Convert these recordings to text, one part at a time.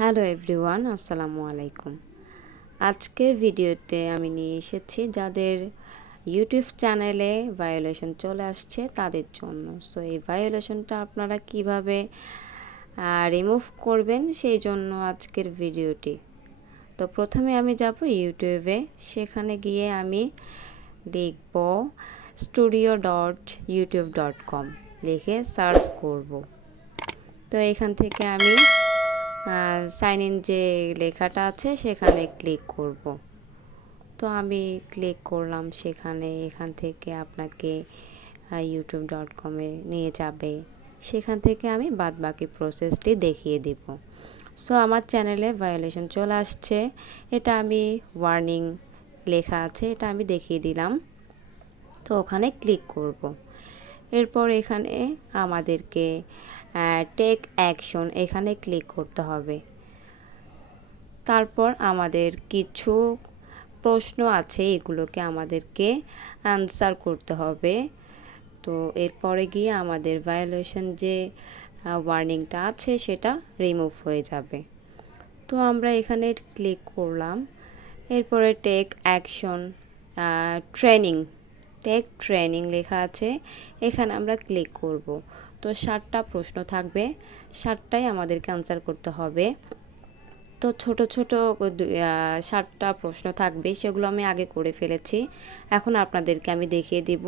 Hello everyone, আসসালামু আলাইকুম। আজকের ভিডিওতে আমি নিয়ে এসেছি যাদের ইউটিউব চ্যানেলে ভায়োলেশন চলে আসছে তাদের জন্য। সো এই ভায়োলেশনটা আপনারা কিভাবে রিমুভ করবেন সেই জন্য আজকের ভিডিওটি। তো প্রথমে আমি যাব ইউটিউবে, সেখানে গিয়ে আমি লিখব studio.youtube.com লিখে সার্চ করব। তো এখান থেকে আমি সাইন ইন যে লেখাটা আছে সেখানে ক্লিক করব। তো আমি ক্লিক করলাম সেখানে। এখান থেকে আপনাকে youtube.com-এ নিয়ে যাবে। সেখান থেকে আমি বাদবাকি প্রসেসটি দেখিয়ে দেব। সো আমার চ্যানেলে ভায়োলেশন চলে আসছে, এটা আমি ওয়ার্নিং লেখা আছে, এটা আমি দেখিয়ে দিলাম। তো ওখানে ক্লিক করব। এরপর এখানে আমাদেরকে টেক অ্যাকশন এখানে ক্লিক করতে হবে। তারপর আমাদের কিছু প্রশ্ন আছে, এগুলোকে আমাদেরকে আনসার করতে হবে। তো এরপরে গিয়ে আমাদের ভায়োলেশন যে ওয়ার্নিংটা আছে সেটা রিমুভ হয়ে যাবে। তো আমরা এখানে ক্লিক করলাম। এরপরে টেক অ্যাকশন ট্রেনিং লেখা আছে, এখানে আমরা ক্লিক করব। তো 7টা প্রশ্ন থাকবে, 7টাই আমাদেরকে আনসার করতে হবে। তো ছোট 7টা প্রশ্ন থাকবে, সেগুলো আমি আগে করে ফেলেছি। এখন আপনাদেরকে আমি দেখিয়ে দিব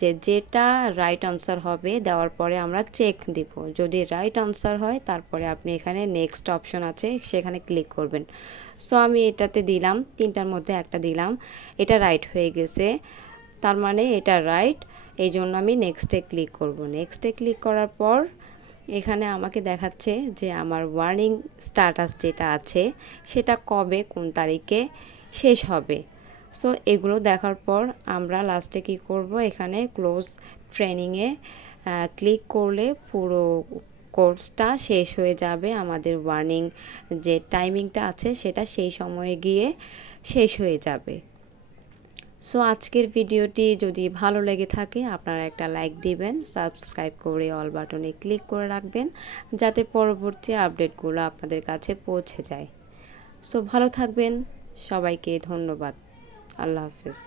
যে যেটা রাইট আনসার হবে, দেওয়ার পরে আমরা চেক দিব। যদি রাইট আনসার হয় তারপরে আপনি এখানে নেক্সট অপশন আছে সেখানে ক্লিক করবেন। সো আমি এটাতে দিলাম, 3টার মধ্যে একটা দিলাম, এটা রাইট হয়ে গেছে, তার মানে এটা রাইট। এই জন্য আমি নেক্সটে ক্লিক করব। নেক্সটে ক্লিক করার পর এখানে আমাকে দেখাচ্ছে যে আমার ওয়ার্নিং স্ট্যাটাস যেটা আছে সেটা কবে কোন তারিখে শেষ হবে। সো এগুলো দেখার পর আমরা লাস্টে কী করব, এখানে ক্লোজ ট্রেনিংয়ে ক্লিক করলে পুরো কোর্সটা শেষ হয়ে যাবে। আমাদের ওয়ার্নিং যে টাইমিংটা আছে সেটা সেই সময়ে গিয়ে শেষ হয়ে যাবে। সো আজকের ভিডিওটি যদি ভালো লেগে থাকে আপনারা একটা লাইক দিবেন, সাবস্ক্রাইব করে অল বাটনে ক্লিক করে রাখবেন যাতে পরবর্তী আপডেটগুলো আপনাদের কাছে পৌঁছে যায়। সো ভালো থাকবেন, সবাইকে ধন্যবাদ। আল্লাহ হাফেজ।